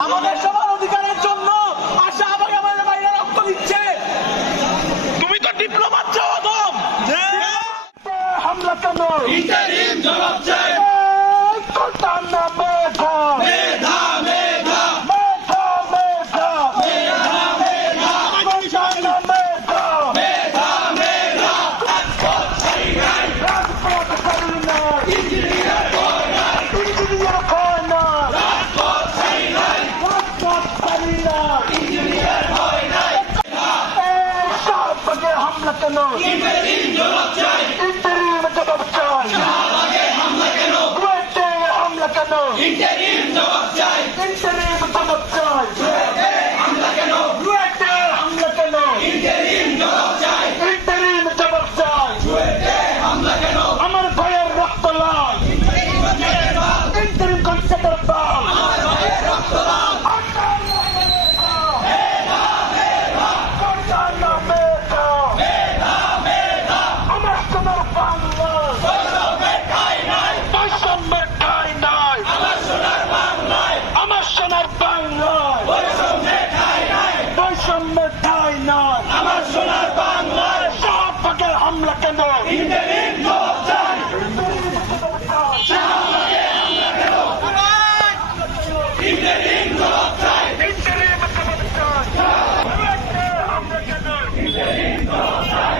আমাদের সবার অধিকারের জন্য আশা আবার আমাদের বাইরে রক্ত দিচ্ছে। তুমি তো ডিপ্লোমার চাওয়াদম হামলা কেন ইন্টারিম জবাব চাই করতাম না মেধা মেধা মেধা মেধা মেধা মেধা মেধা করতাম না মেধা মেধা মেধা রাজপথ ছাড়ি নাই রাজপথ ছাড়ি নাই ইঞ্জিনিয়ার কয় না ইঞ্জিনিয়ার কয় না রাজপথ ছাড়ি নাই রাজপথ ছাড়ি নাই ইঞ্জিনিয়ার হয় নাই শাহবাগে হামলা কেন ইন্টারিম জবাব চাই ইন্টারিম জবাব চাই শাহবাগে হামলা কেন কুয়েটে হামলা কেন ইন্টারিম জবাব চাই ইন্টারিম জবাব চাই কুয়েটে হামলা কেন কুয়েটে হামলা কেন ইন্টারিম জবাব চাই ইন্টারিম জবাব চাই কুয়েটে হামলা কেন আমার ভাইয়ের রক্ত লাল ইন্টারিম কনসেপ্টের বাল আমার ভাইয়ের রক্ত লাল আমার সোনার বাংলায় শাহবাগে হামলা কেন ইন্টারিম জবাব চাই শাহবাগে হামলা কেন ইন্টারিম জবাব চাই ইন্টারিম জবাব চাই শাহবাগে হামলা কেন ইন্টারিম জবাব চাই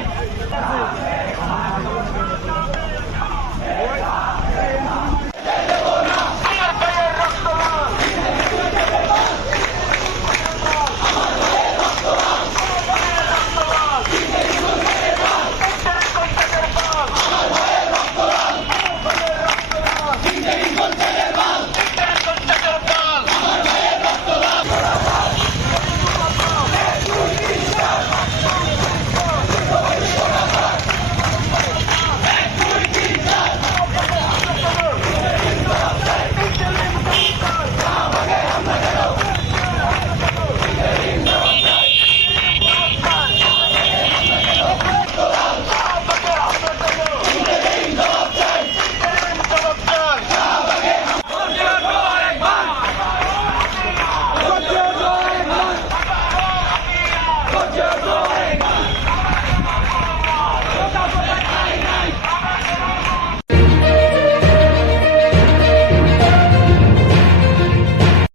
Go!